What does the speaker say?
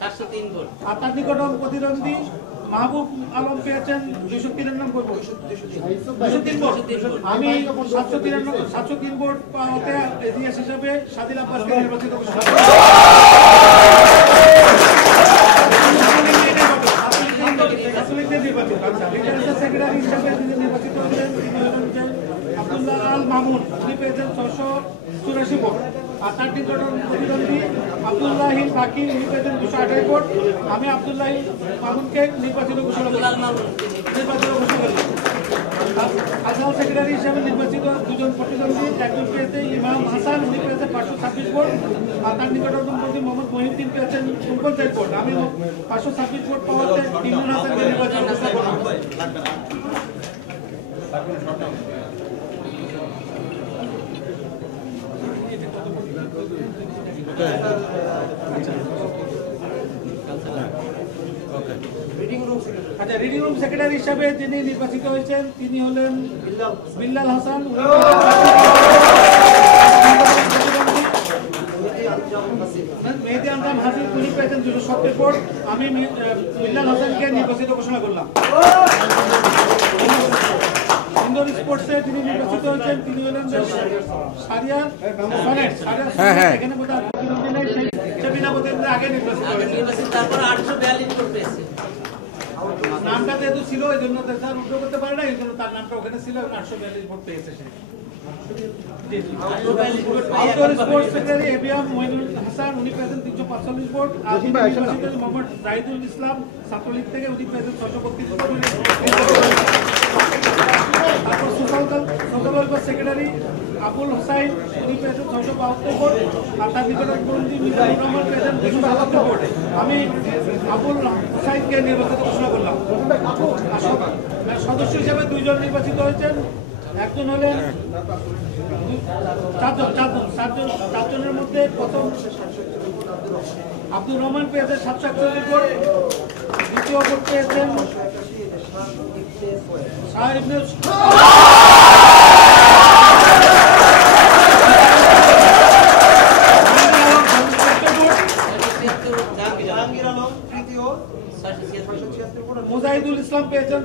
703 vote. আপনার নিকটতম প্রতিদ্বন্দ্বী মাহবুব আলম পেয়েছেন 293 ভোট। 203 ভোট। আমি 703 ভোট পাওয়াতে ইতিহাস হিসাবে সাদিল আব্বাসকে নির্বাচিত ঘোষণা করি। সেক্রেটারি হিসাবে যিনি নির্বাচিত হলেন আব্দুল্লাহ আল মামুন, তিনি পেয়েছেন 684 ভোট। আর তার নিকটতম প্রতিদ্বন্দ্বী আব্দুল্লাহিল বাকি, উনি পেয়েছেন 228 ভোট। আমি আব্দুল্লাহিল মামুনকে নির্বাচিত ঘোষণা করি। আসাম সেক্রেটারি হিসাবে নির্বাচিত দুজন প্রতিদ্বন্দ্বী, একজন পেয়েছে ইমাম হাসান, উনি পেয়েছেন 526 ভোট। আর তার নিকটতম প্রতিদ্বন্দ্বী মোহাম্মদ মহিউদ্দিন পেয়েছেন 49 ভোট। আমি 526 ভোট পাওয়াতে ইমরান হাসানকে নির্বাচিত ঘোষণা করলাম। আচ্ছা, রিডিং রুম সেক্রেটারি হিসাবে যিনি নির্বাচিত হয়েছেন তিনি হলেন বিল্লাল হাসান। মেহেদি আনজাম হাসিন, উনি পেয়েছেন 270 ভোট। আমি বিল্লাল হাসানকে নির্বাচিত ঘোষণা করলাম। ইন্দোর স্পোর্টসে যিনি নির্বাচিত হয়েছেন তিনি হলেন সারিয়ার সনেট। এখানে বোধহয় আগে নির্বাচিত হয়েছে। তারপর 842 ভোট পেয়েছে। নামটা যেহেতু ছিল এই জন্য স্যার উল্টো করতে পারে না, এই জন্য তার নামটা ওখানে ছিল এবং 842 ভোট পেয়েছে সে। Outdoor sports secretary ABM Moinul Hasan, উনি পেয়েছেন 345 ভোট। আর মোহাম্মদ জাহিদুল ইসলাম ছাত্রলীগ থেকে, উনি পেয়েছেন 632 ভোট। তারপর social welfare secretary Abul Hossain, উনি পেয়েছেন 672 ভোট। আর তার নিকটবর্তী মিজানুর রহমান পেয়েছেন 277 ভোট। আমি আবুল হোসাইনকে নির্বাচিত ঘোষণা করলাম। সদস্য হিসেবে দুইজন নির্বাচিত হয়েছেন, একজন হলেন চারজনের মধ্যে প্রথম আব্দুর রহমান পেয়েছেন 741 ভোট। দ্বিতীয় ভোট পেয়েছেন শাহ ইবনে মুজাহিদুল ইসলাম পেয়েছেন